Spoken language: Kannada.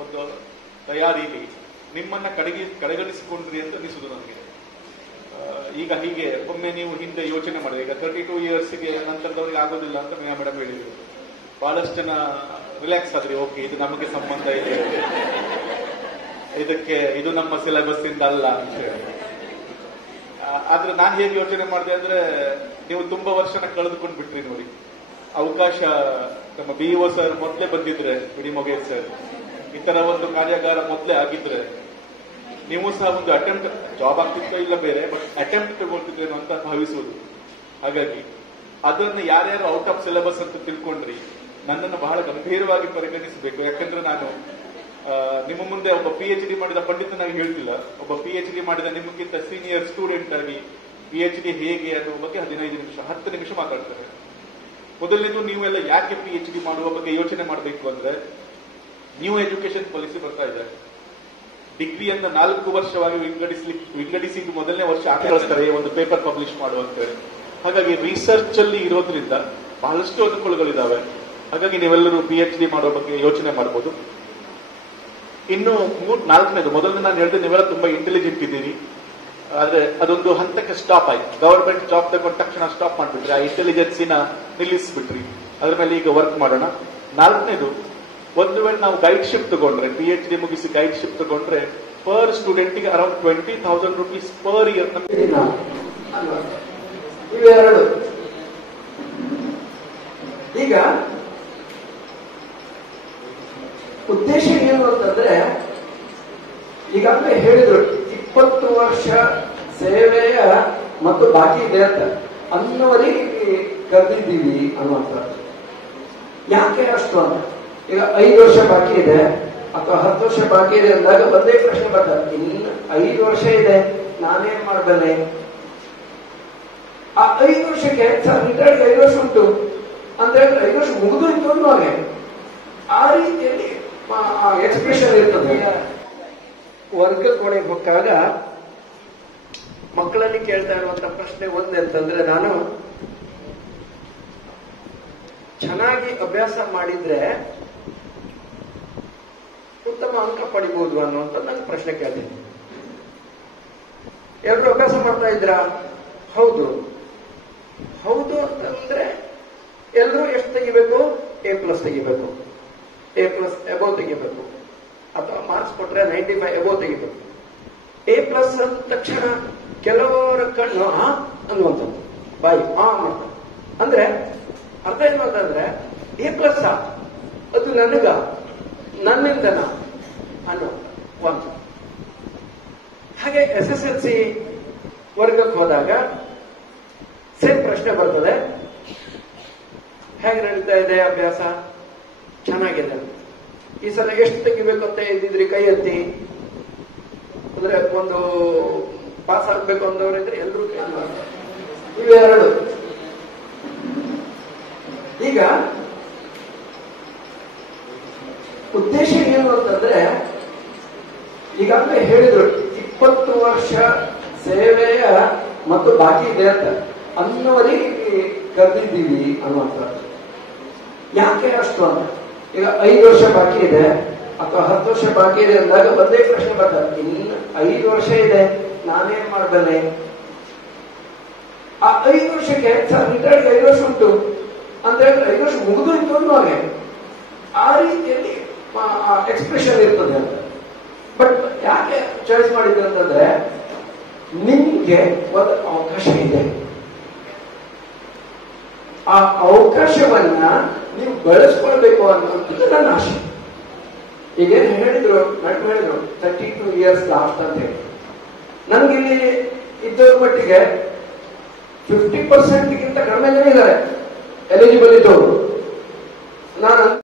ಒಂದು ತಯಾರಿಲಿ ನಿಮ್ಮನ್ನ ಕಡೆಗಣಿಸಿಕೊಂಡ್ರಿ ಅಂತ ಅನಿಸುದು ನನಗೆ. ಈಗ ಹೀಗೆ ಒಮ್ಮೆ ನೀವು ಹಿಂದೆ ಯೋಚನೆ ಮಾಡಿ, ಈಗ 32 ಇಯರ್ಸ್ಗೆ ನಂತರದವ್ರಿಗೆ ಆಗೋದಿಲ್ಲ ಅಂತ ಮೇಡಮ್ ಹೇಳಿದ್ರು. ಬಹಳಷ್ಟು ಜನ ರಿಲ್ಯಾಕ್ಸ್ ಆದ್ರಿ, ಓಕೆ ಇದು ನಮಗೆ ಸಂಬಂಧ ಇದೆ, ಇದು ನಮ್ಮ ಸಿಲೆಬಸ್ ಇಂದ ಅಲ್ಲ ಅಂತ ಹೇಳಿ. ಆದ್ರೆ ನಾನು ಹೇಗೆ ಯೋಚನೆ ಮಾಡಿದೆ ಅಂದ್ರೆ, ನೀವು ತುಂಬಾ ವರ್ಷನ ಕಳೆದುಕೊಂಡು ಬಿಟ್ರಿ ನೋಡಿ. ಅವಕಾಶ ನಮ್ಮ BO ಸರ್ ಮೊದಲೇ ಬಂದಿದ್ರೆ, ಬಿಡಿ ಮೊಗೇಶ್ ಸರ್, ಈ ತರ ಒಂದು ಕಾರ್ಯಾಗಾರ ಮೊದಲೇ ಆಗಿದ್ರೆ ನೀವು ಸಹ ಒಂದು ಅಟೆಂಪ್ಟ್, ಜಾಬ್ ಆಗ್ತಿತ್ತೋ ಇಲ್ಲ ಬೇರೆ, ಬಟ್ ಅಟೆಂಪ್ಟ್ ತಗೊಳ್ತಿದ್ರೇನೋ ಅಂತ ಭಾವಿಸುವುದು. ಹಾಗಾಗಿ ಅದನ್ನು ಯಾರ್ಯಾರು ಔಟ್ ಆಫ್ ಸಿಲೆಬಸ್ ಅಂತ ತಿಳ್ಕೊಂಡ್ರಿ, ನನ್ನನ್ನು ಬಹಳ ಗಂಭೀರವಾಗಿ ಪರಿಗಣಿಸಬೇಕು. ಯಾಕಂದ್ರೆ ನಾನು ನಿಮ್ಮ ಮುಂದೆ ಒಬ್ಬ PhD ಮಾಡಿದ ಪಂಡಿತನಾಗಿ ಹೇಳ್ತಿಲ್ಲ, ಒಬ್ಬ PhD ಮಾಡಿದ ನಿಮಗಿಂತ ಸೀನಿಯರ್ ಸ್ಟೂಡೆಂಟ್ ಆಗಿ PhD ಹೇಗೆ ಅನ್ನುವ ಬಗ್ಗೆ 15 ನಿಮಿಷ 10 ನಿಮಿಷ ಮಾತಾಡ್ತಾರೆ. ಮೊದಲನೇದು, ನೀವೆಲ್ಲ ಯಾಕೆ PhD ಮಾಡುವ ಬಗ್ಗೆ ಯೋಚನೆ ಮಾಡಬೇಕು ಅಂದ್ರೆ, ನ್ಯೂ ಎಜುಕೇಶನ್ ಪಾಲಿಸಿ ಬರ್ತಾ ಇದೆ. ಡಿಗ್ರಿಯನ್ನ 4 ವರ್ಷವಾಗಿ ವಿಂಗಡಿಸಿ ಮೊದಲನೇ ವರ್ಷ ಕಳಿಸ್ತಾರೆ ಒಂದು ಪೇಪರ್ ಪಬ್ಲಿಷ್ ಮಾಡುವಂತೇಳಿ. ಹಾಗಾಗಿ ರಿಸರ್ಚ್ ಅಲ್ಲಿ ಇರೋದ್ರಿಂದ ಬಹಳಷ್ಟು ಅನುಕೂಲಗಳಿದ್ದಾವೆ. ಹಾಗಾಗಿ ನೀವೆಲ್ಲರೂ PhD ಮಾಡೋ ಬಗ್ಗೆ ಯೋಚನೆ ಮಾಡಬಹುದು. ಇನ್ನು 4ನೇದು, ಮೊದಲನೇ ನಾನು ಹೇಳಿದೆ ನೀವೆಲ್ಲ ತುಂಬಾ ಇಂಟೆಲಿಜೆಂಟ್ ಇದ್ದೀರಿ, ಆದ್ರೆ ಅದೊಂದು ಹಂತಕ್ಕೆ ಸ್ಟಾಪ್ ಆಯ್ತು. ಗವರ್ಮೆಂಟ್ ಜಾಬ್ ತಗೊಂಡ ತಕ್ಷಣ ಸ್ಟಾಪ್ ಮಾಡ್ಬಿಟ್ರಿ, ಆ ಇಂಟೆಲಿಜೆನ್ಸಿನ ನಿಲ್ಲಿಸ್ಬಿಟ್ರಿ. ಅದ್ರ ಮೇಲೆ ಈಗ ವರ್ಕ್ ಮಾಡೋಣ. 4ನೇದು, ಒಂದು ವೇಳೆ ನಾವು ಗೈಡ್ ಶಿಪ್ ತಗೊಂಡ್ರೆ, PhD ಮುಗಿಸಿ ಗೈಡ್ ಶಿಪ್ ತಗೊಂಡ್ರೆ ಪರ್ ಸ್ಟೂಡೆಂಟ್ಗೆ ಅರೌಂಡ್ 20,000 rupees ಪರ್ ಇಯರ್. ಇವೆರಡು ಈಗ ಉದ್ದೇಶ ಏನು ಅಂತಂದ್ರೆ, ಈಗಾಗಲೇ ಹೇಳಿದ್ರು 20 ವರ್ಷ ಸೇವೆಯ ಮತ್ತು ಬಾಕಿ ಇದೆ ಅಂತ ಅನ್ನೋರಿಗೆ ಕರೆದಿದ್ದೀವಿ ಅನ್ನುವಂಥದ್ದು. ಯಾಕೆ ಅಷ್ಟು ಅಂತ, ಈಗ 5 ವರ್ಷ ಬಾಕಿ ಇದೆ ಅಥವಾ 10 ವರ್ಷ ಬಾಕಿ ಇದೆ ಅಂದಾಗ ಒಂದೇ ಪ್ರಶ್ನೆ ಬರ್ತದೆ, ಇನ್ನು 5 ವರ್ಷ ಇದೆ ನಾನೇನ್ ಮಾಡಬಲ್ಲೆ? ಆ 5 ವರ್ಷಕ್ಕೆ ಸರ್ ರಿಟೈರ್ಡ್ 5 ವರ್ಷ ಉಂಟು ಅಂತ ಹೇಳಿದ್ರೆ 5 ವರ್ಷ ಮುಗಿದು ಇತ್ತು ಅನ್ನುವಾಗ ಆ ರೀತಿಯಲ್ಲಿ ಎಕ್ಸ್ಪ್ರೆಷನ್ ಇರ್ತದೆ. ವರ್ಗ ಕೋಣೆಗೆ ಹೋಗಾಗ ಮಕ್ಕಳಲ್ಲಿ ಕೇಳ್ತಾ ಇರುವಂತ ಪ್ರಶ್ನೆ ಒಂದೇ ಅಂತಂದ್ರೆ, ನಾನು ಚೆನ್ನಾಗಿ ಅಭ್ಯಾಸ ಮಾಡಿದ್ರೆ ಉತ್ತಮ ಅಂಕ ಪಡಿಬಹುದು ಅನ್ನುವಂತ ನಾನು ಪ್ರಶ್ನೆ ಕೇಳ್ತೀನಿ. ಎಲ್ಲರೂ ಅಭ್ಯಾಸ ಮಾಡ್ತಾ ಇದ್ರಾ? ಹೌದು. ಹೌದು ಅಂತಂದ್ರೆ ಎಲ್ಲರೂ ಎಷ್ಟು ತೆಗಿಬೇಕು? A+ ತೆಗಿಬೇಕು, A+ ಅಬೌವ್ ತೆಗಿಬೇಕು, ಅಥವಾ ಮಾರ್ಕ್ಸ್ ಕೊಟ್ರೆ 95 ಅಬೌವ್ ತೆಗಿಬೇಕು. A+ ಅಂದ ತಕ್ಷಣ ಕೆಲವರ ಕಣ್ಣು ಅನ್ನುವಂಥದ್ದು, ಬಾಯಿ ಮಾಡ್ತಾರೆ. ಅಂದ್ರೆ ಅರ್ಥ ಏನು ಅಂತಂದ್ರೆ, A+ ಅದು ನನಗ, ನನ್ನಿಂದನ ಅನ್ನೋ ಒಂದು. ಹಾಗೆ SSLC ವರ್ಗಕ್ಕೆ ಹೋದಾಗ ಸೇಮ್ ಪ್ರಶ್ನೆ ಬರ್ತದೆ, ಹೇಗೆ ನಡೀತಾ ಇದೆ ಅಭ್ಯಾಸ? ಚೆನ್ನಾಗಿದೆ. ಈ ಸಲ ಎಷ್ಟು ತೆಗಿಬೇಕು ಅಂತ ಇದ್ದಿದ್ರಿ? ಕೈ ಎತ್ತಿ. ಅಂದ್ರೆ ಒಂದು ಪಾಸ್ ಆಗ್ಬೇಕು ಅಂದವರಿದ್ರೆ ಎಲ್ಲರೂ ಕೈ ಮಾಡ್ತಾರೆ. ಇವೆರಡು ಈಗ ಉದ್ದೇಶ ಏನು ಅಂತಂದ್ರೆ, ಈಗಾಗಲೇ ಹೇಳಿದ್ರು 20 ವರ್ಷ ಸೇವೆಯ ಮತ್ತು ಬಾಕಿ ಇದೆ ಅಂತ ಅನ್ನೋರಿಗೆ ಕರೆದಿದ್ದೀವಿ ಅನ್ನುವಂಥದ್ದು. ಯಾಕೆ ಅಷ್ಟು ಅಂತ, ಈಗ 5 ವರ್ಷ ಬಾಕಿ ಇದೆ ಅಥವಾ 10 ವರ್ಷ ಬಾಕಿ ಇದೆ ಅಂದಾಗ ಒಂದೇ ಪ್ರಶ್ನೆ ಬರ್ತದೆ, ಇನ್ನು 5 ವರ್ಷ ಇದೆ ನಾನೇನ್ ಮಾಡಬಲ್ಲೆ? ಆ 5 ವರ್ಷಕ್ಕೆ ಸರ್ ರಿಟೈರ್ಡ್ 5 ವರ್ಷ ಉಂಟು ಅಂತ ಹೇಳಿದ್ರೆ 5 ವರ್ಷ ಮುಗಿದು ಇತ್ತು ಅನ್ನುವಾಗ ಆ ರೀತಿಯಲ್ಲಿ ಎಕ್ಸ್ಪ್ರೆಷನ್ ಇರ್ತದೆ ಅಂತ. ಬಟ್ ಯಾಕೆ ಚಾಯ್ಸ್ ಮಾಡಿದ್ರು ಅಂತಂದ್ರೆ, ನಿಮ್ಗೆ ಒಂದು ಅವಕಾಶ ಇದೆ, ಆ ಅವಕಾಶವನ್ನ ನೀವು ಬಳಸ್ಕೊಳ್ಬೇಕು ಅನ್ನುವಂಥದ್ದು ನನ್ನ ಆಶೆ. ಈಗೇನು ಹೇಳಿದ್ರು, ಮೇಡಮ್ ಹೇಳಿದ್ರು 32 ಇಯರ್ಸ್ ಲಾಸ್ಟ್ ಅಂತ ಹೇಳಿ. ನನ್ಗೆ ಇಲ್ಲಿ ಇದ್ದವ್ರ ಮಟ್ಟಿಗೆ 50% ಗಿಂತ ಕಡಿಮೆ ಜನ ಇದ್ದಾರೆ ಎಲಿಜಿಬಲ್ ಇದ್ದವರು. ನಾನು